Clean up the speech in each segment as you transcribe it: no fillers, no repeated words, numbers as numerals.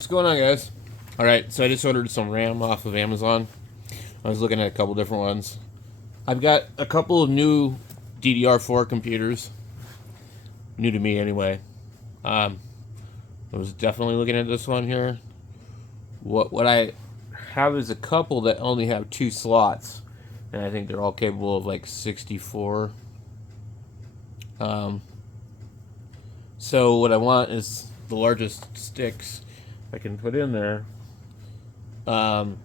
What's going on, guys? Alright, so I just ordered some RAM off of Amazon. I was looking at a couple different ones. I've got a couple of new ddr4 computers. New to me, anyway. I was definitely looking at this one here. What I have is a couple that only have 2 slots. And I think they're all capable of like 64. So what I want is the largest sticks I can put in there. I've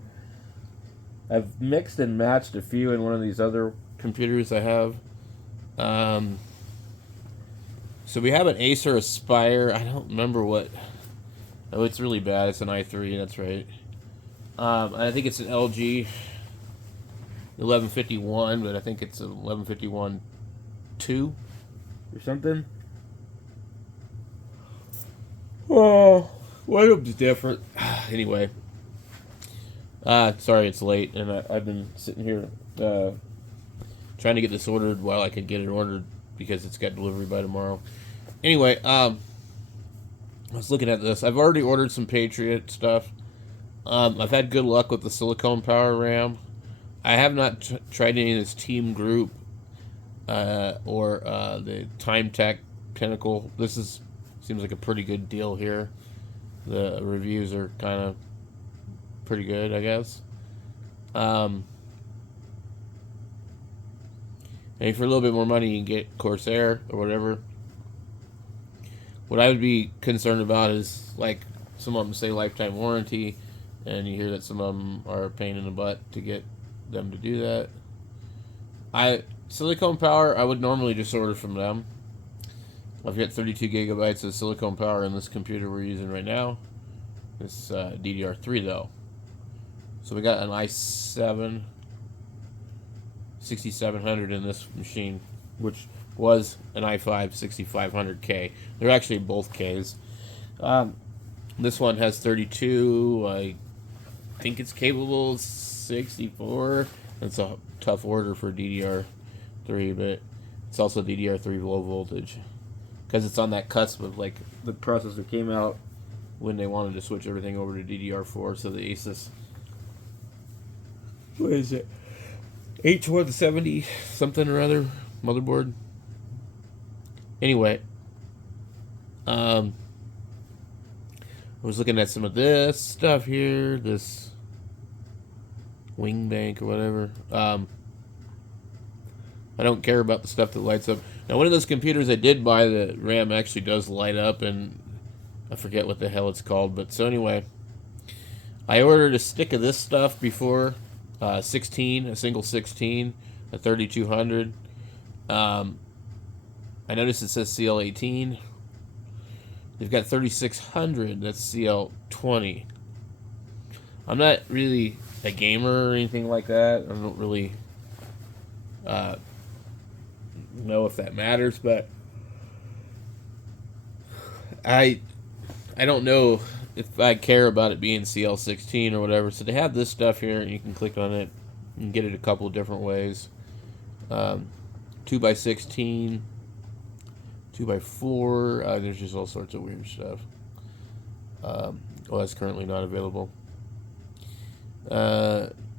mixed and matched a few in one of these other computers I have. So we have an Acer Aspire. I don't remember what. Oh, it's really bad. It's an i3. That's right. I think it's an LG 1151, but I think it's an 1151 2 or something. Oh, one of them's different. Anyway, sorry it's late, and I've been sitting here trying to get this ordered while I could get it ordered because it's got delivery by tomorrow. Anyway, I was looking at this. I've already ordered some Patriot stuff. I've had good luck with the silicone power RAM. I have not tried any of this Team Group or the Time Tech Pinnacle. Seems like a pretty good deal here. The reviews are kind of pretty good, I guess. And for a little bit more money, you can get Corsair or whatever. What I would be concerned about is, like, some of them say lifetime warranty, and you hear that some of them are a pain in the butt to get them to do that. Silicone power, I would normally just order from them. I've got 32 gigabytes of silicone power in this computer we're using right now. This DDR3 though. So we got an i7 6700 in this machine, which was an i5 6500K. They're actually both Ks. This one has 32. I think it's capable of 64. It's a tough order for DDR3, but it's also DDR3 low voltage because it's on that cusp of, like, the processor came out when they wanted to switch everything over to ddr4. So the Asus, what is it, H170 something or other motherboard. Anyway, I was looking at some of this stuff here, this wing bank or whatever. I don't care about the stuff that lights up. Now, one of those computers I did buy, the RAM actually does light up, and I forget what the hell it's called. But so anyway, I ordered a stick of this stuff before, 16, a single 16, a 3200. I noticed it says CL18. They've got 3600, that's CL20. I'm not really a gamer or anything like that. I don't really know if that matters, but I don't know if I care about it being CL16 or whatever. So they have this stuff here, and you can click on it and get it a couple of different ways. 2x16, 2x4. There's just all sorts of weird stuff. Well, that's currently not available.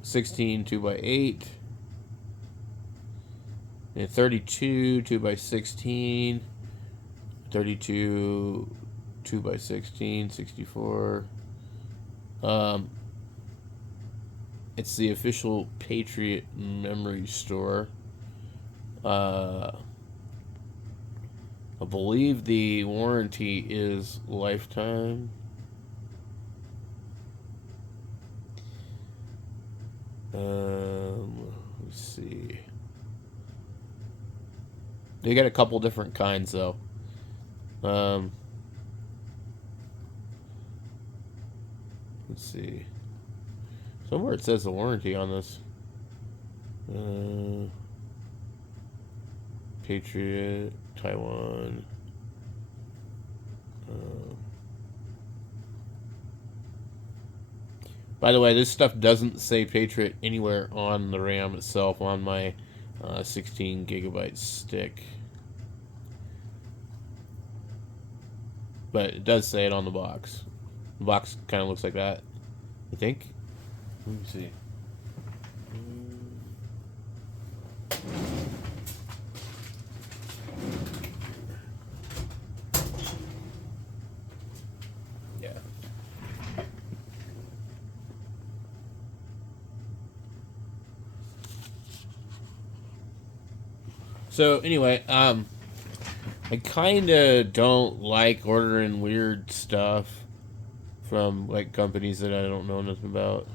16, 2x8. And 32, 2x16. 32, 2x16, 64. It's the official Patriot memory store. I believe the warranty is lifetime. Let's see. They got a couple different kinds though. Let's see. Somewhere it says the warranty on this. Patriot, Taiwan. By the way, this stuff doesn't say Patriot anywhere on the RAM itself on my 16 gigabyte stick. But it does say it on the box. The box kind of looks like that, I think. Let me see. Yeah. So anyway, I kind of don't like ordering weird stuff from like companies that I don't know nothing about.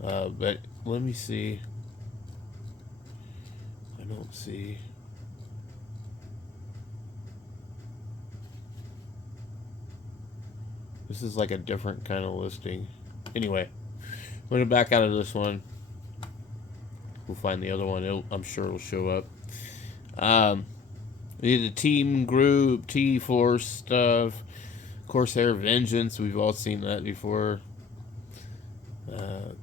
But let me see. I don't see. This is like a different kind of listing. Anyway, I'm gonna back out of this one. We'll find the other one. I'm sure it'll show up. The Team Group, T-Force stuff, Corsair Vengeance. We've all seen that before.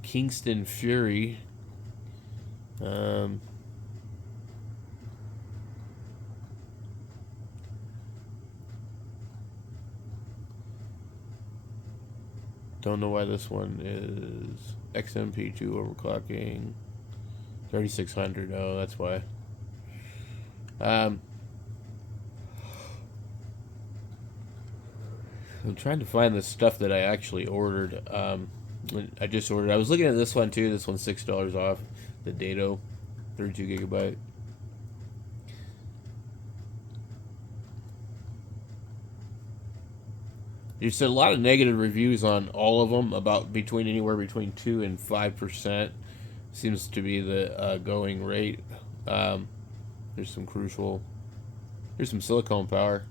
Kingston Fury. Don't know why this one is XMP2 overclocking. 3600. Oh, that's why. I'm trying to find the stuff that I actually ordered. I just ordered. I was looking at this one too. This one's $6 off. The Dado, 32 gigabyte. There's a lot of negative reviews on all of them, about anywhere between 2 and 5%. Seems to be the going rate. There's some crucial. There's some silicone power.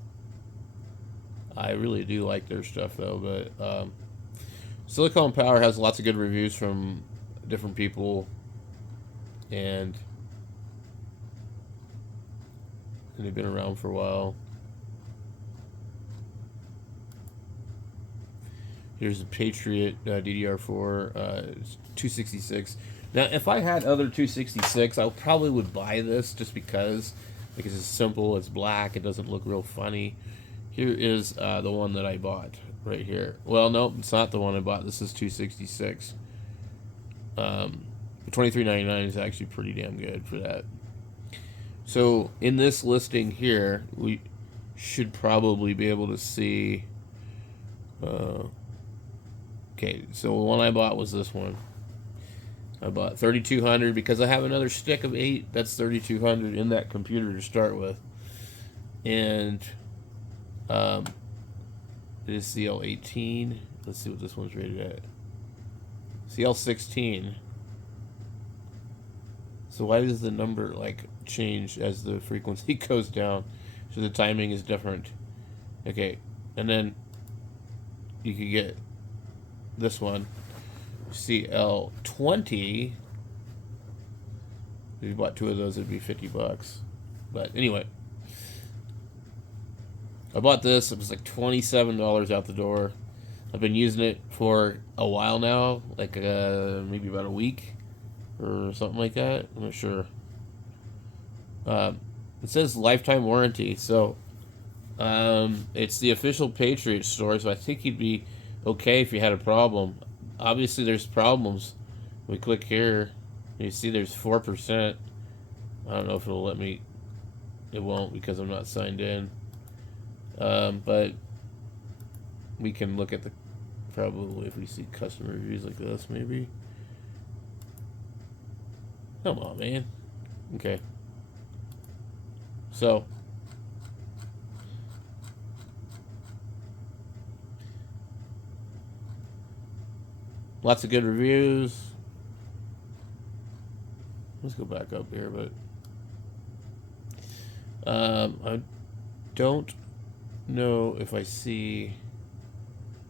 I really do like their stuff though, but silicone power has lots of good reviews from different people, and they've been around for a while. Here's the Patriot ddr4 266. Now, if I had other 266, I probably would buy this just because it's simple, it's black, it doesn't look real funny. Here is the one that I bought right here. Well, no, it's not the one I bought. This is 266. $23.99 is actually pretty damn good for that. So in this listing here, we should probably be able to see. Okay, so the one I bought was this one. I bought 3200 because I have another stick of 8. That's 3200 in that computer to start with. And it is CL18. Let's see what this one's rated at. CL16. So why does the number like change as the frequency goes down? So the timing is different. Okay, and then you could get this one, CL20. If you bought 2 of those, it'd be $50. But anyway, I bought this. It was like $27 out the door. I've been using it for a while now, like maybe about a week or something like that. I'm not sure. It says lifetime warranty, so it's the official Patriot store, so I think you'd be okay if you had a problem. Obviously, there's problems. We click here, you see there's 4%. I don't know if it'll let me. It won't because I'm not signed in. But we can look at the, probably if we see customer reviews like this, maybe. Come on, man. Okay. So lots of good reviews. Let's go back up here, but I don't know if I see.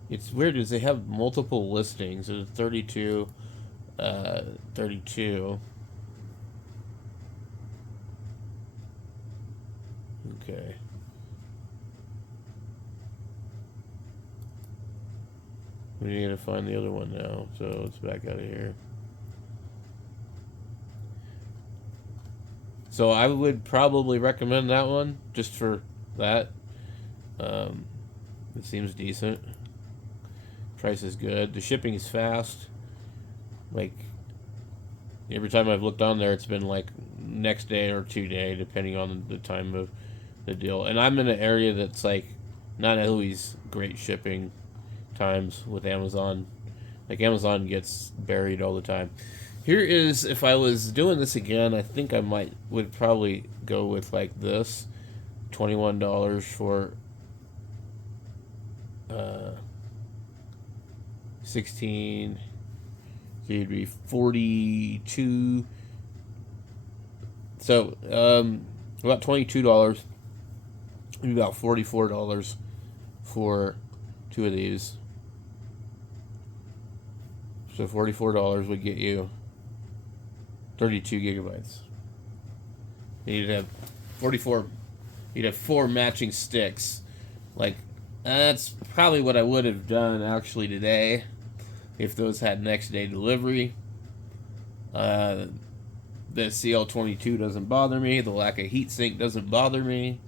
It's weird because they have multiple listings. There's 32, 32. Okay. We need to find the other one now, so let's back out of here. So I would probably recommend that one just for that. It seems decent. Price is good. The shipping is fast. Like, every time I've looked on there, it's been like next day or 2 day, depending on the time of the deal. And I'm in an area that's like not always great shipping times with Amazon. Like, Amazon gets buried all the time. Here is, if I was doing this again, I think I would probably go with like this. $21 for 16. So it'd be 42. So about $22. It'd be about $44 for 2 of these. So $44 would get you 32 gigabytes. You'd have 44. You'd have 4 matching sticks. Like, that's probably what I would have done actually today, if those had next day delivery. The CL22 doesn't bother me. The lack of heatsink doesn't bother me.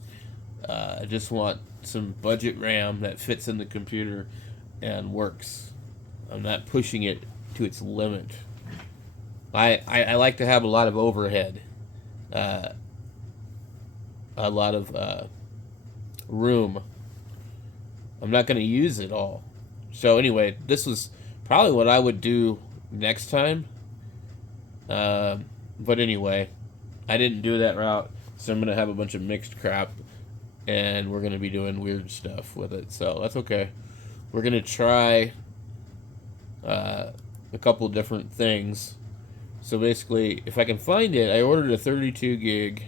I just want some budget RAM that fits in the computer and works. I'm not pushing it to its limit. I like to have a lot of overhead. A lot of room. I'm not going to use it all. So anyway, this was probably what I would do next time. But anyway, I didn't do that route, so I'm going to have a bunch of mixed crap, and we're going to be doing weird stuff with it. So that's okay. We're going to try a couple different things. So basically, if I can find it, I ordered a 32 gig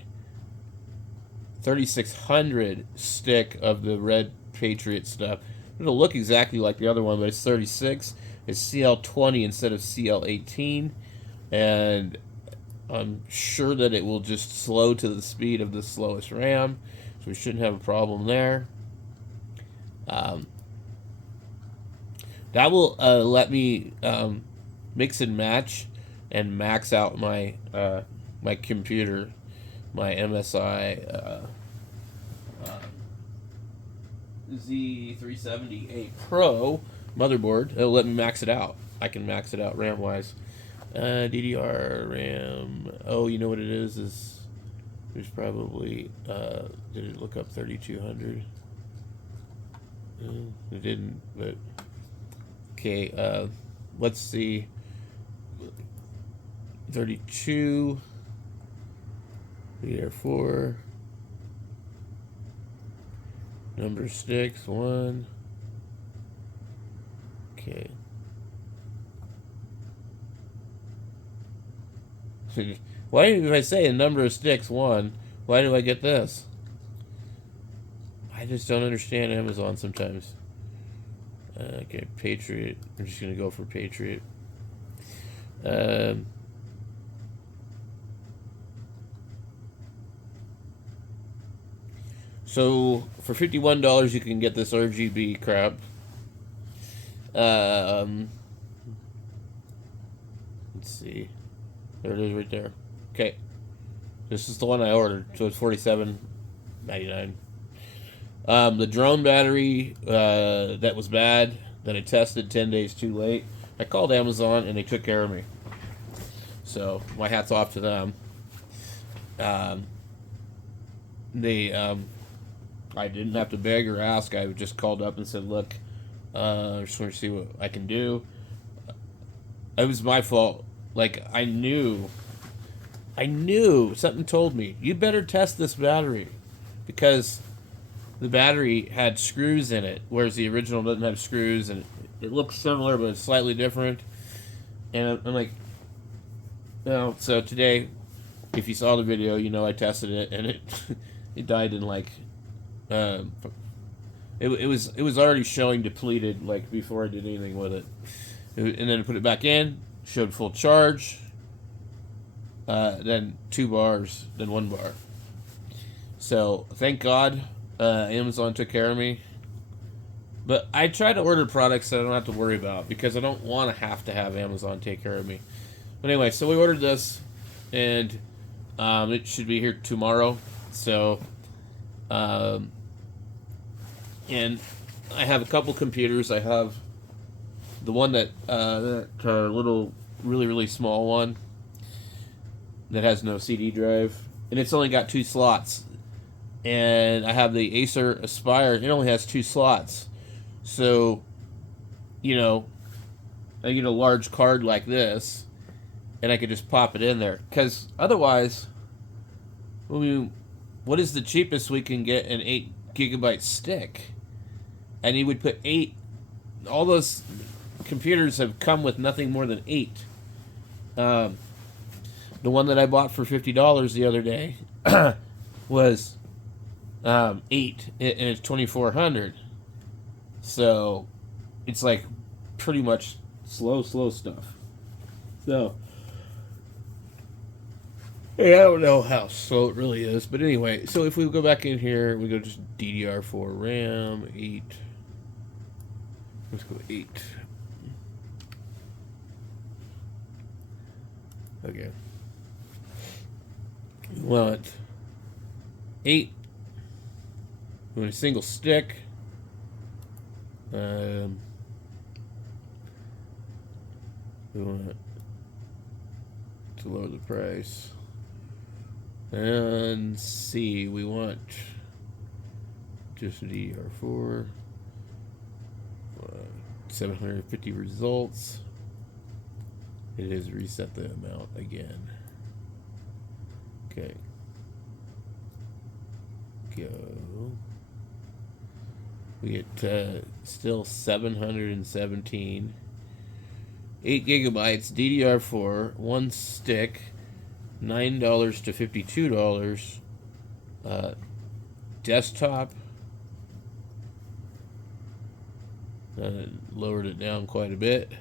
3600 stick of the red Patriot stuff. It'll look exactly like the other one, but it's 36. It's CL20 instead of CL18, and I'm sure that it will just slow to the speed of the slowest RAM, so we shouldn't have a problem there. That will let me mix and match and max out my my computer, my MSI Z370A Pro motherboard. It'll let me max it out. I can max it out RAM wise. DDR RAM. Oh, you know what it is? There's probably did it look up 3200? It didn't, but okay. Let's see. 32 ddr4 number of sticks 1. Okay. Why, if I say a number of sticks 1, why do I get this? I just don't understand Amazon sometimes. Okay, Patriot. I'm just gonna go for Patriot. So for $51 you can get this RGB crap. Let's see. There it is right there. Okay. This is the one I ordered, so it's $47.99. The drone battery that was bad, that I tested 10 days too late. I called Amazon and they took care of me. So my hat's off to them. I didn't have to beg or ask. I just called up and said, look, I just want to see what I can do. It was my fault. Like, I knew, something told me, you better test this battery, because the battery had screws in it, whereas the original doesn't have screws, and it looks similar, but it's slightly different. And I'm like, no. So today, if you saw the video, you know I tested it, and it it died in like, it was already showing depleted, like, before I did anything with it. And then I put it back in, showed full charge, then 2 bars, then 1 bar. So thank God Amazon took care of me. But I try to order products that I don't have to worry about, because I don't want to have Amazon take care of me. But anyway, so we ordered this, and it should be here tomorrow. So, and I have a couple computers. I have the one that little, really small one that has no CD drive, and it's only got 2 slots. And I have the Acer Aspire. It only has 2 slots, so you know, I get a large card like this, and I could just pop it in there. Because otherwise, what is the cheapest we can get an 8 gigabyte stick? And you would put 8. All those computers have come with nothing more than 8. The one that I bought for $50 the other day was 8, and it's 2400. So it's like pretty much slow stuff. So hey, I don't know how slow it really is, but anyway. So if we go back in here, we go just ddr4 RAM 8. Let's go 8. Okay. We want 8. We want a single stick. We want to lower the price. And C, we want just ddr4. 750 results. It has reset the amount again. Okay. Go. We get still 717. 8 gigabytes, DDR4, 1 stick, $9 to $52. Desktop. Lowered it down quite a bit.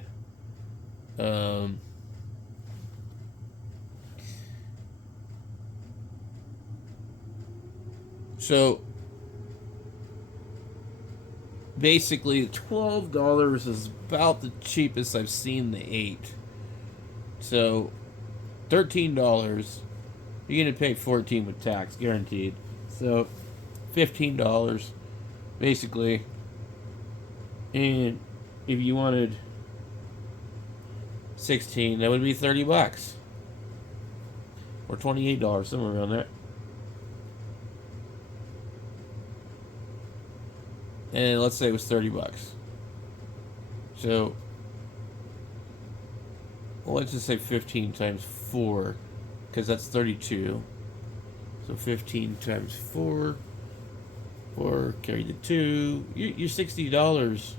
So basically $12 is about the cheapest I've seen the 8. So $13, you're gonna pay $14 with tax, guaranteed. So $15 basically. And if you wanted 16, that would be $30 or $28, somewhere around there. And let's say it was $30. So well, let's just say 15 times 4, because that's 32. So 15 times 4, 4 carry the 2. You're $60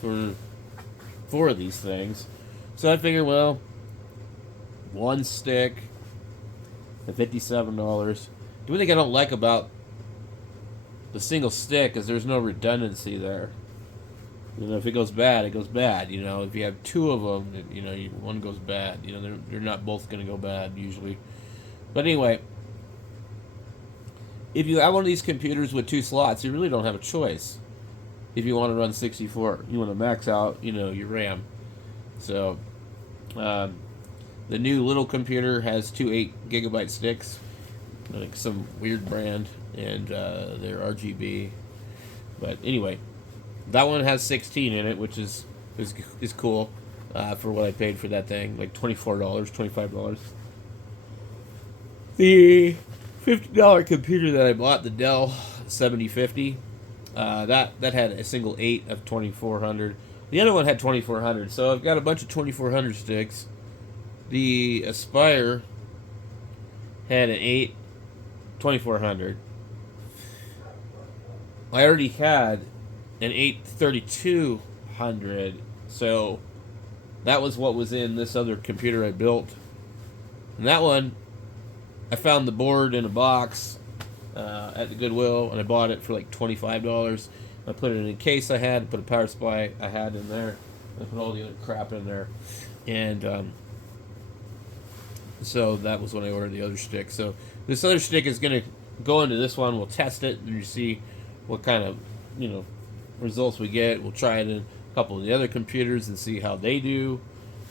for 4 of these things. So I figured, well, 1 stick at $57. The one thing I don't like about the single stick is there's no redundancy there. You know, if it goes bad, it goes bad. You know, if you have 2 of them, you know, one goes bad. You know, they're not both going to go bad usually. But anyway, if you have one of these computers with 2 slots, you really don't have a choice. If you want to run 64, you want to max out, you know, your RAM. So, the new little computer has 2 8 gigabyte sticks, like some weird brand, and they're RGB. But anyway, that one has 16 in it, which is cool for what I paid for that thing, like $24, $25. The $50 computer that I bought, the Dell 7050, that had a single 8 of 2400. The other one had 2400, so I've got a bunch of 2400 sticks. The Aspire had an 8, 2400. I already had an 8 3200, so that was what was in this other computer I built. And that one, I found the board in a box at the Goodwill, and I bought it for like $25. I put it in a case I had, put a power supply I had in there, I put all the other crap in there, and so that was when I ordered the other stick. So this other stick is going to go into this one. We'll test it and see what kind of, you know, results we get. We'll try it in a couple of the other computers and see how they do.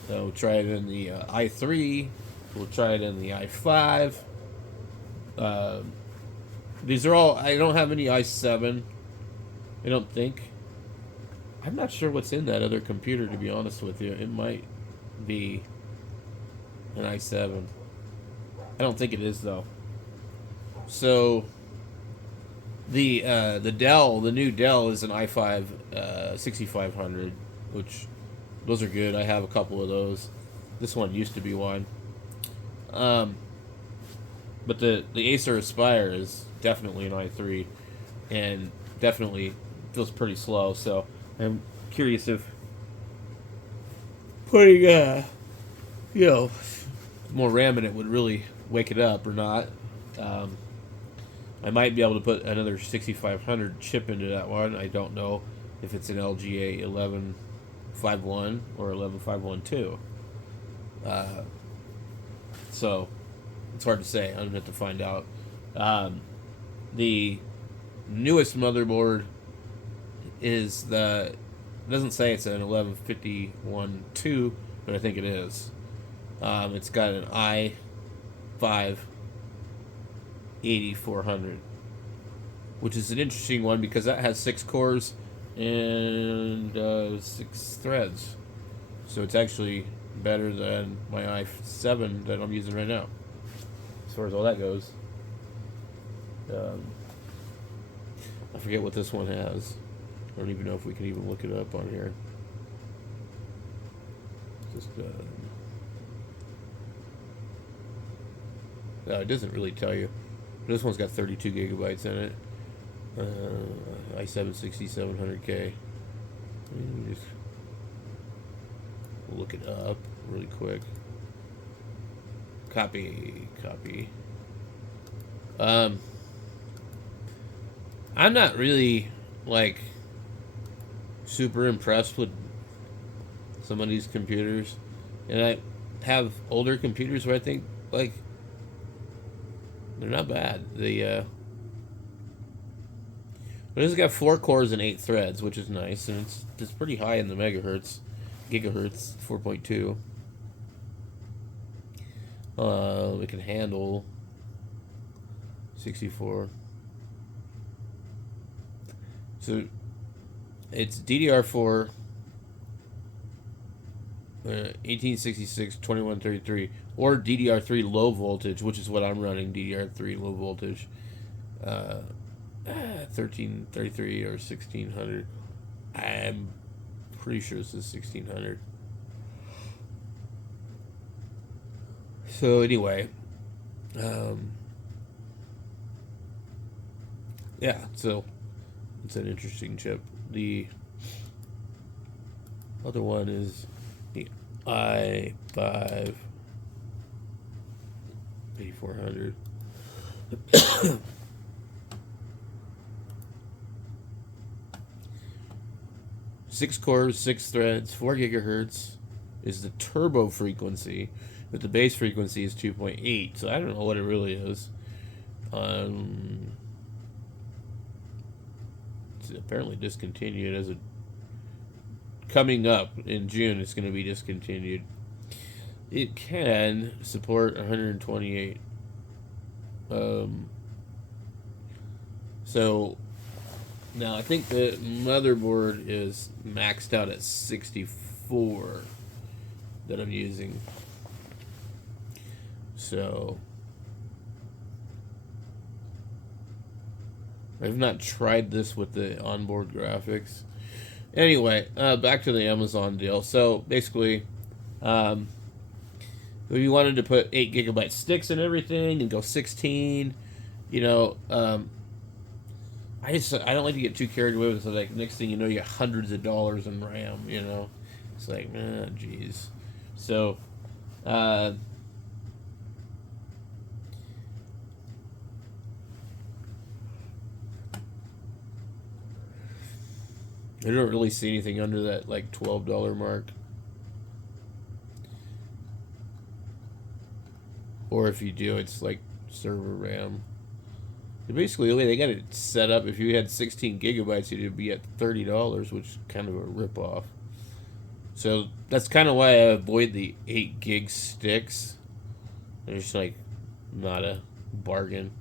We'll try it in the i3. We'll try it in the i5. These are all, I don't have any i7, I don't think. I'm not sure what's in that other computer, to be honest with you. It might be an i7. I don't think it is though. So the Dell, the new Dell, is an i5 6500, which those are good. I have a couple of those. This one used to be one. Um, but the Acer Aspire is definitely an i3, and definitely feels pretty slow. So I'm curious if putting more RAM in it would really wake it up or not. Um, I might be able to put another 6500 chip into that one. I don't know if it's an LGA 1151 or 11512. So it's hard to say. I'm gonna have to find out. The newest motherboard is the, it doesn't say it's an 1151-2, but I think it is. It's got an i5 8400, which is an interesting one because that has 6 cores and 6 threads. So it's actually better than my i7 that I'm using right now, as far as all that goes. I forget what this one has. I don't even know if we can even look it up on here. Just no, it doesn't really tell you. This one's got 32 gigabytes in it. i7 6700K. Let me just look it up really quick. Copy. I'm not really like super impressed with some of these computers, and I have older computers where I think like they're not bad. But it's got 4 cores and 8 threads, which is nice, and it's pretty high in the gigahertz, 4.2. It can handle 64. So it's ddr4, 1866, 2133, or DDR3 low voltage, which is what I'm running. DDR3 low voltage, 1333 or 1600. I'm pretty sure this is 1600. So anyway, yeah. So it's an interesting chip. The other one is the i5 8400. 6 cores, 6 threads, 4 gigahertz is the turbo frequency, but the base frequency is 2.8. So I don't know what it really is. It's apparently discontinued as a coming up in June. It's going to be discontinued. It can support 128. So now I think the motherboard is maxed out at 64 that I'm using. So I've not tried this with the onboard graphics. Anyway, back to the Amazon deal. So basically, if you wanted to put 8 gigabyte sticks and everything and go 16, I don't like to get too carried away with it. So like next thing you know, you got hundreds of dollars in RAM. It's like, geez. So, I don't really see anything under that like $12 mark. Or if you do, it's like server RAM. Basically, the way they got it set up, if you had 16 gigabytes, it'd be at $30, which is kind of a ripoff. So that's kind of why I avoid the 8 gig sticks. They're just like not a bargain.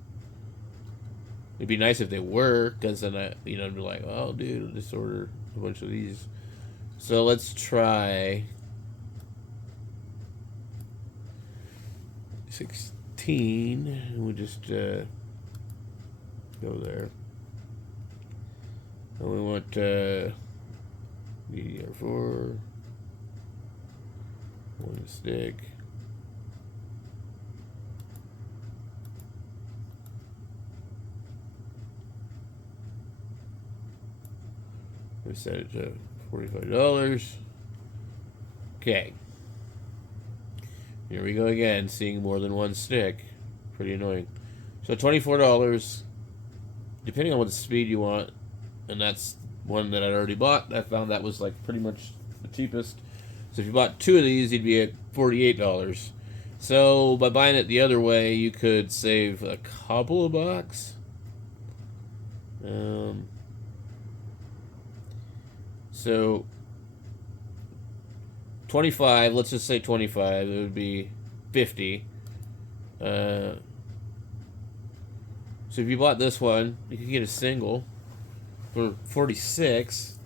It'd be nice if they were, because then I'd be like, oh, dude, I'll just order a bunch of these. So let's try 16. We'll just go there. And we want ddr4, one stick. We set it to $45. Okay. Here we go again, seeing more than one stick. Pretty annoying. So $24, depending on what speed you want, and that's one that I already bought. I found that was like pretty much the cheapest. So if you bought 2 of these, you'd be at $48. So by buying it the other way, you could save a couple of bucks. So 25, let's just say 25, it would be 50. So if you bought this one, you could get a single for 46.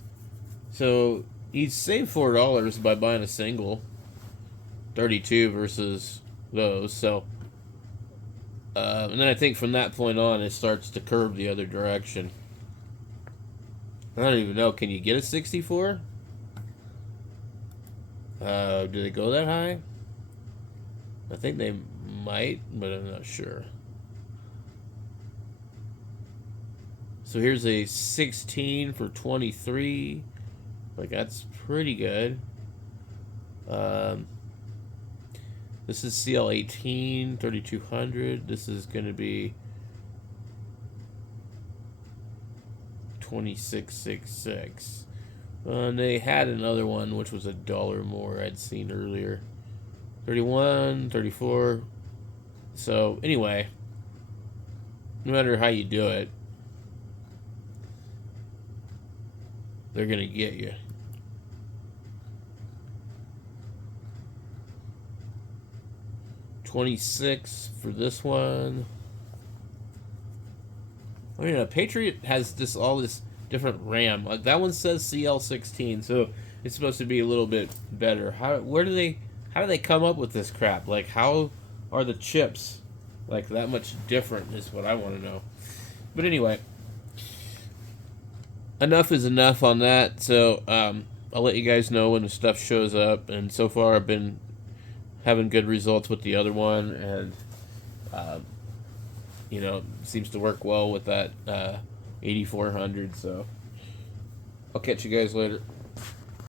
So you'd save $4 by buying a single. 32 versus those. So and then I think from that point on it starts to curve the other direction. I don't even know, can you get a 64? Do they go that high? I think they might, but I'm not sure. So here's a 16 for 23. Like, that's pretty good. This is CL18, 3200. This is going to be 2666. And they had another one which was $1 more I'd seen earlier. 31, 34. So anyway, no matter how you do it, they're gonna get you. $26 for this one. I mean, a Patriot has all this different RAM. Like that one says CL16, so it's supposed to be a little bit better. How do they come up with this crap? Like, how are the chips like that much different? Is what I want to know. But anyway, enough is enough on that. So I'll let you guys know when the stuff shows up. And so far, I've been having good results with the other one, and you know, seems to work well with that 8400. So I'll catch you guys later.